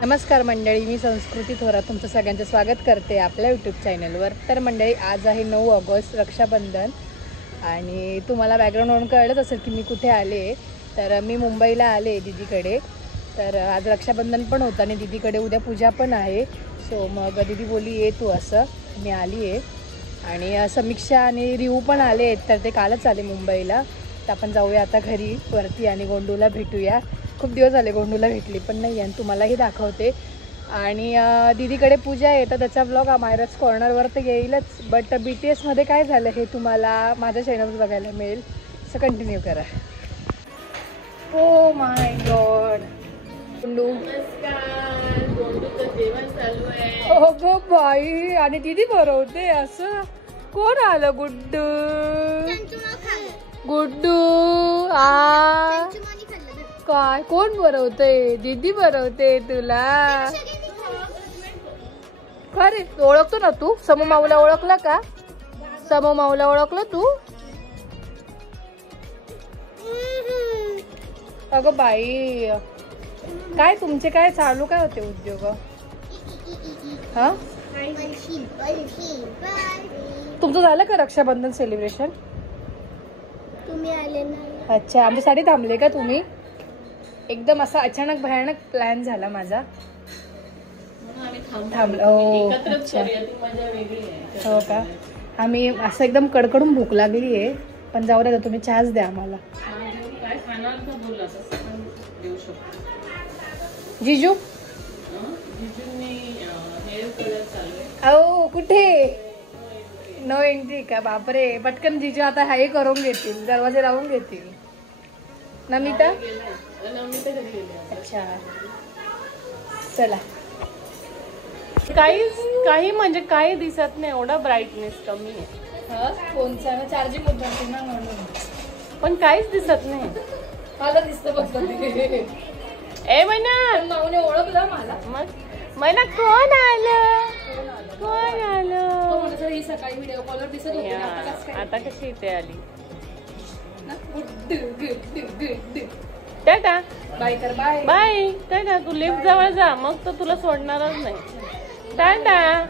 नमस्कार मंडळी, मी संस्कृती थोरात तुमचं सगळ्यांचं स्वागत करते आपल्या यूट्यूब चॅनलवर. तर मंडळी, आज आहे 9 ऑगस्ट, रक्षाबंधन. आणि तुम्हाला बॅकग्राऊंडवरून कळलंच असेल की मी कुठे आले. तर मी मुंबईला आले दीदीकडे. तर आज रक्षाबंधन पण होतं आणि दीदीकडे उद्या पूजा पण आहे. सो मग दीदी बोली ये तू, असं मी आली आहे. आणि समीक्षा आणि रिहू पण आले आहेत, तर ते कालच आले मुंबईला. तर आपण जाऊया आता घरी वरती आणि गोंडूला भेटूया. खूप दिवस झाले गोंडूला भेटली पण नाही, आणि तुम्हालाही दाखवते. आणि दीदीकडे पूजा आहे, तर त्याचा ब्लॉग मायराज कॉर्नरवर तर येईलच. बट BTS मध्ये काय झालं हे तुम्हाला माझ्या चॅनलवर बघायला मिळेल. सो कंटिन्यू करा. Oh my God, गोंडू. गोंडूचं जेवण चालू आहे. हो गो बाई, आणि दीदी भरवते असं. कोण आलं? गुड्डू गुड्डू काय कोण भरवते? दीदी भरवते तुला. खरे ओळखतो ना तू? समू माऊला ओळखला का? समू माऊला ओळखलं तू? अगं बाई, काय तुमचे काय चालू काय होते उद्योग? हा, तुमचं झालं का रक्षाबंधन सेलिब्रेशन? तुम्ही आले ना. अच्छा, आमच्यासाठी थांबले का तुम्ही? एकदम असा अचानक भयानक प्लॅन झाला माझा. थांबलो. हो का? आम्ही असं एकदम कडकडून भूक लागली आहे. पण जाऊ द्या, तुम्ही चहाच द्या आम्हाला. जिजू अहो कुठे? नो एंट्री का? बापरे, पटकन जिजू आता हे करून घेतील, दरवाजे लावून घेतील. नमिता? अच्छा, चला. काही म्हणजे काही दिसत नाही, एवढा ब्राईटनेस कमी आहे. फोनचा ना चार्जिंग होत नव्हती ना म्हणून. पण काहीच दिसत नाही. मला दिसतं फक्त. ए मैना, माऊने ओळखलं मला. मग मैना कोण आलं? कोण आलं? ही सकाळी व्हिडिओ कॉलर दिसत होती. आता कशी इथे आली? गुड. टाटा बाय कर. Bye bye. टाटा. तू लिफ्ट जवळ जा, मग तर तुला सोडणारच नाही. टाटा.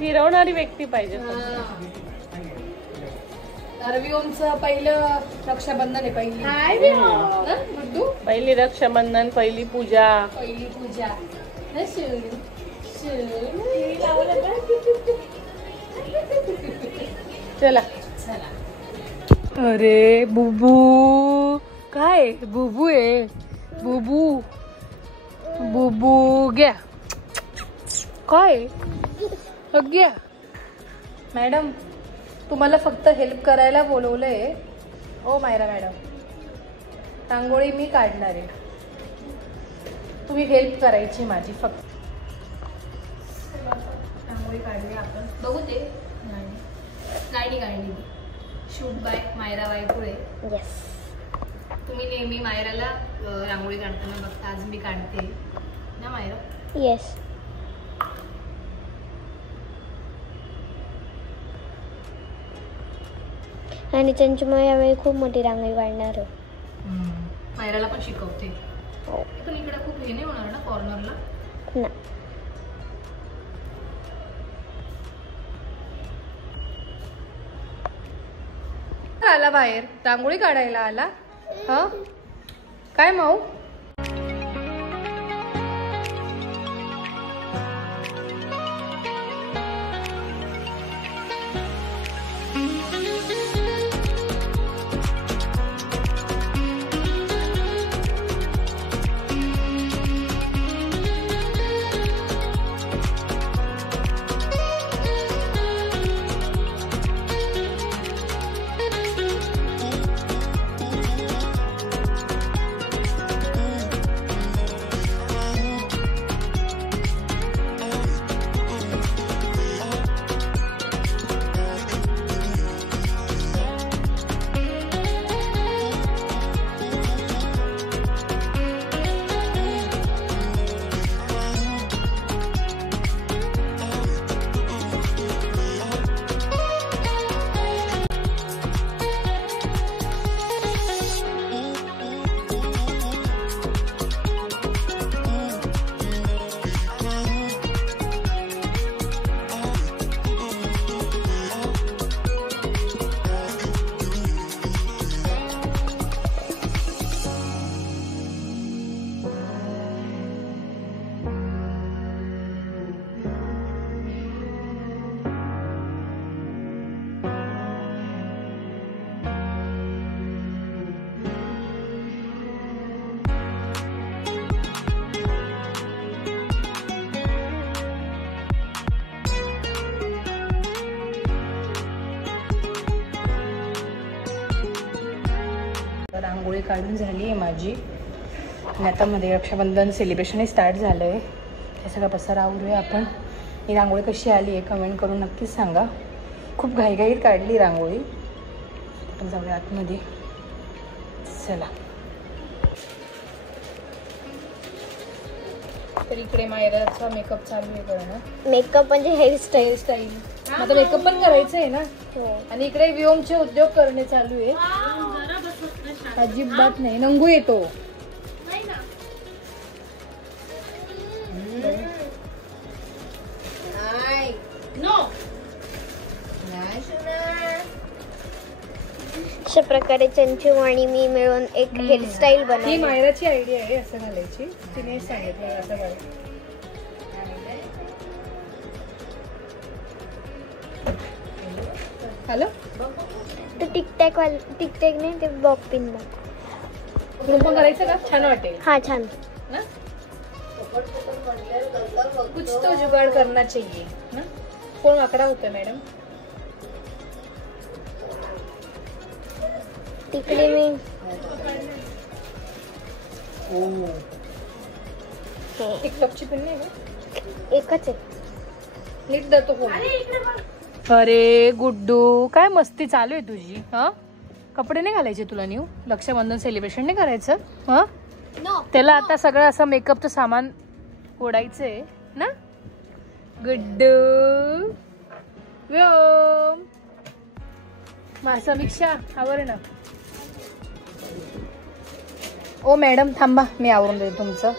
फिरवणारी व्यक्ती पाहिजे. रविओमचं पहिलं रक्षाबंधन आहे. पहिली रक्षाबंधन, पहिली पूजा. चला. अरे बुबू, काय बुबू आहे? बुबू घ्या. काय घ्या? मॅडम, तुम्हाला फक्त हेल्प करायला बोलवलंय. ओ मायरा मॅडम, रांगोळी मी काढणार आहे, तुम्ही हेल्प करायची माझी फक्त. रांगोळी काढली आपण, बघू ते. गाडी काढली. शूट बाय मायरा वायपुळे. तुम्ही नेहमी मायराला रांगोळी काढताना बघता, आज मी काढते ना मायरा? येस. आणि चंचुमा यावेळी खूप मोठी रांगोळी काढणार आहे. मायराला पण शिकवते. पण इकडे खूप हे नाही होणार ना कॉर्नरला? ना. आला बाहेर रांगोळी काढायला आला. हा काय माऊ? रांगोळी काढून झाली आहे माझी आणि आता मध्ये रक्षाबंधन सेलिब्रेशनही स्टार्ट झालं आहे. हे सगळं पसारा आवरूया आपण. ही रांगोळी कशी आली आहे कमेंट करून नक्कीच सांगा. खूप घाईघाईत काढली रांगोळी. आपण जाऊया आतमध्ये. चला. तर इकडे मायराचा मेकअप चालू आहे करणं. मेकअप म्हणजे हेअरस्टाईल. स्टाईल आता मेकअप पण करायचं आहे ना. हो. आणि इकडे व्योमचे उद्योग करणे चालू आहे. अजिबात नाही. नंगू येतो. अशा प्रकारे चंचू आणि मी मिळून एक हेअरस्टाईल ही बनवली. मायराची आयडिया आहे असं घालायची. तिने सांगितलं असं घाल. हॅलो तो टिकटॅक नाही ते बॉब पिन पण करायचं का? छान वाटेल हा छान. ना. कुछ तो जुगाड़ करना चाहिए ना. फोन आकडा होतोय मॅडम. तिकडे मी एक टपची पिन नाही का? एकच आहे. नीट देतो फोन. अरे गुड्डू काय मस्ती चालू आहे तुझी. हा कपडे नाही घालायचे तुला न्यू. रक्षाबंधन सेलिब्रेशन नाही करायचं. हा त्याला आता सगळं असं मेकअपचं सामान ओढायचंय ना. गुड्डू व्योम समीक्षा आवर ना. ओ मॅडम थांबा मी आवरून देते तुमचं.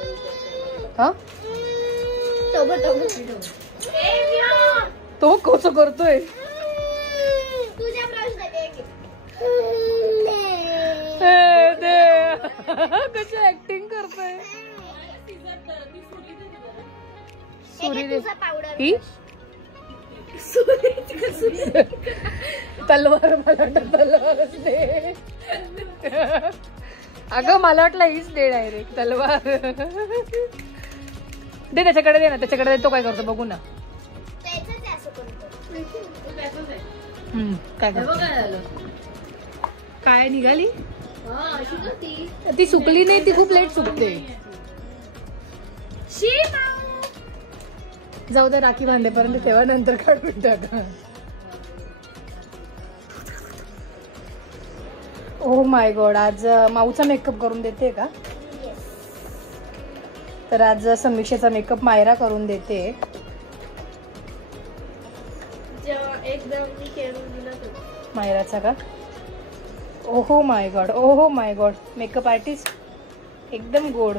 हा तो कसं करतोय. कशी ऍक्टिंग करतोय. ही तलवार मला तलवारच दे. अगं मला वाटलं हीच दे डायरेक्ट तलवार. दे त्याच्याकडे. दे ना त्याच्याकडे. तो काय करतो बघू ना. काय काय निघाली. ती सुकली नाही. ती खूप लेट सुकते. जाऊ दे राखी बांधेपर्यंत तेव्हा नंतर काढून टाका. ओ माय गॉड आज माऊचा मेकअप करून देते का. तर आज समीक्षेचा मेकअप मायरा करून देते. मायराचा का. ओहो माय गॉड. ओहो माय गॉड. मेकअप आर्टिस्ट एकदम गोड.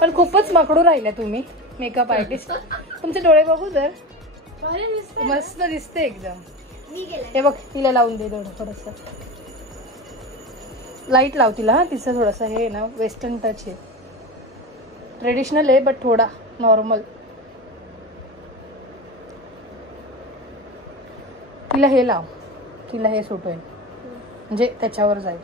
पण खूपच माकडू राहिल्या तुम्ही मेकअप आर्टिस्ट. तुमचे डोळे बघू जर. मस्त दिसते एकदम. हे बघ तिला लावून दे थोडस लाईट लाव तिला. हा तिचं थोडंसं हे ना वेस्टर्न टच आहे. ट्रेडिशनल आहे बट थोडा नॉर्मल. तिला हे लाव. तिला हे सूट होईल म्हणजे त्याच्यावर जाईल.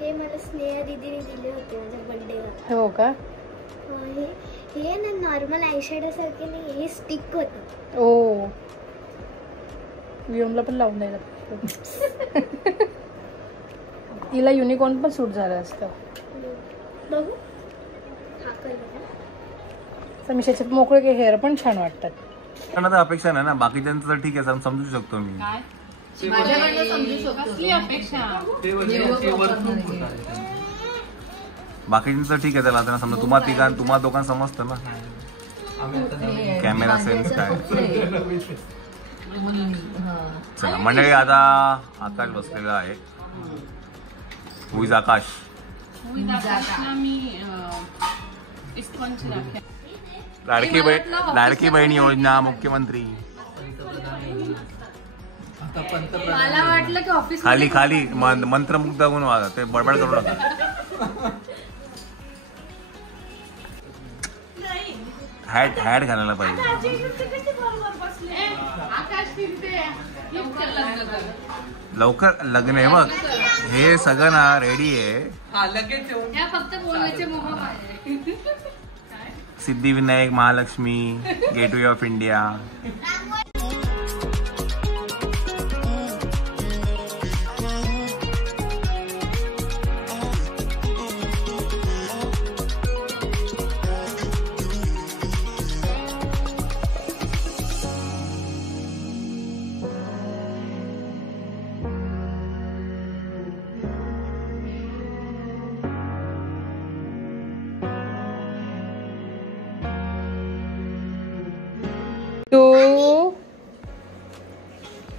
हे मला स्नेहा दीदीने दिले होते माझ्या बर्थडेवर. हो का. हे ना नॉर्मल आयशॅडो सारखे नाही. हे स्टिक होतं. ओ व्योमला पण लावून द्यायला. तिला युनिकॉर्न पण सूट झालं असतं. बघू हा कलर. समीक्षाचे मोकळे हेअर पण छान वाटतात. तर अपेक्षा नाही ना. बाकीच्यांचं तर ठीक आहे समजू शकतो मी. बाकीच्यांचं ठीक आहे. त्याला समजा तुम्हा दोघांना समजतं ना कॅमेरा सेन्स काय. चला मंडळी आता आकाश बसलेला आहे. हुईज आकाश. लाडकी बहीण योजना मुख्यमंत्री. मला वाटलं की ऑफिस खाली खाली मंत्रमुग्ध होऊन वागा. ते बडबड करू नका. हॅट घालायला पाहिजे. लवकर लग्न आहे बघ. हे सगळं ना रेडी आहे. Siddhivinayak Mahalakshmi gateway of India. तू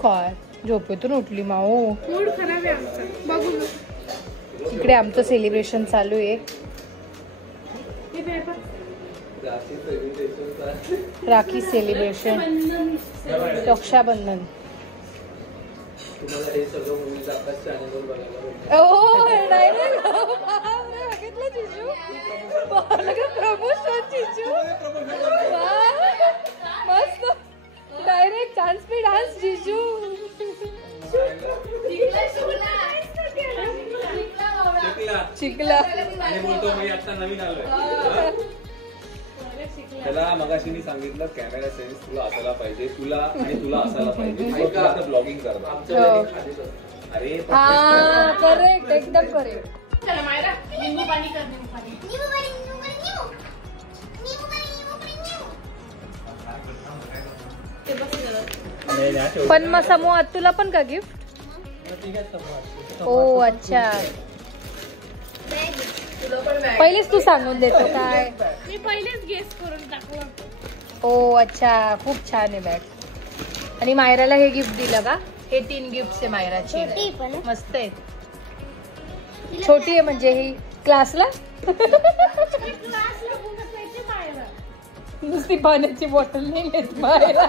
काय झोपेतून उठली माऊ? मूड खराब आहे आमचा, बघू ना. इकडे आमचं सेलिब्रेशन चालू आहे. हे पेपर. राखी सेलिब्रेशन, रक्षाबंधन. मस्त डायरेक्ट चान्स पे डान्स जिजू. शिकला आणि बोलतो मी आता नवीन आलोय. त्याला मगाशी मी सांगितलं कॅमेरा सेन्स तुला असायला पाहिजे, तुला आणि तुला असायला पाहिजे. ब्लॉगिंग करता. अरे हा करेक्ट, एकदम करेक्ट. चला मायरा, लिंबू पाणी कर. लिंबू पाणी. पण मग समूहात तुला पण का गिफ्ट? ओ अच्छा, पहिलेच तू सांगून देतो काय? मी पहिलेच गेस करून टाकलं. ओ अच्छा, खूप छान आहे बॅग. आणि मायराला हे गिफ्ट दिलं का? हे 3 गिफ्ट आहे मायराची. छोटी पण मस्त आहेत. छोटी आहे म्हणजे ही क्लासला नुसती पाण्याची बॉटल नाही घेत मायरा.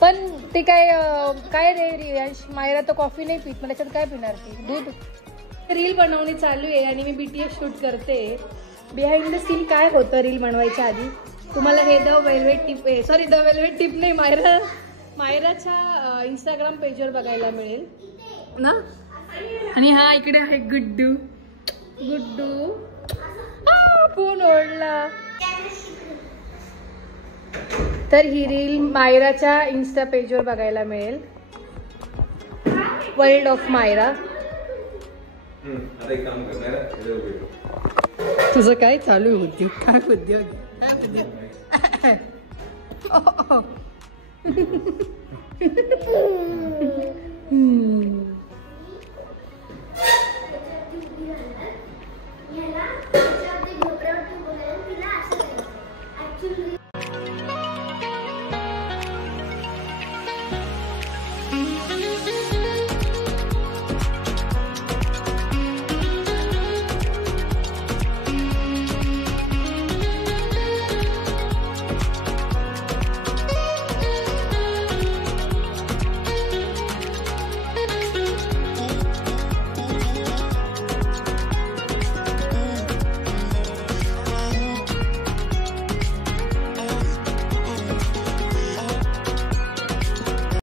पण ते काय काय रे रियांश, मायरा तर कॉफी नाही पित, मला त्याच्यात काय पिणार ती? दूध. रील बनवणे चालू आहे आणि मी BTS शूट करते. बिहाइंड द सीन काय होतं रील बनवायच्या आधी, तुम्हाला हे the velvet tip, sorry the velvet tip नाही, मायराच्या इंस्टाग्राम पेजवर बघायला मिळेल ना. आणि हा इकडे आहे गुड्डू. गुड्डू फोन ओढला. तर ही रील मायराच्या इन्स्टा पेजवर बघायला मिळेल, वर्ल्ड ऑफ मायरा. आता एक काम करणार. तुझं काय चालू आहे उद्योग? काय उद्योग?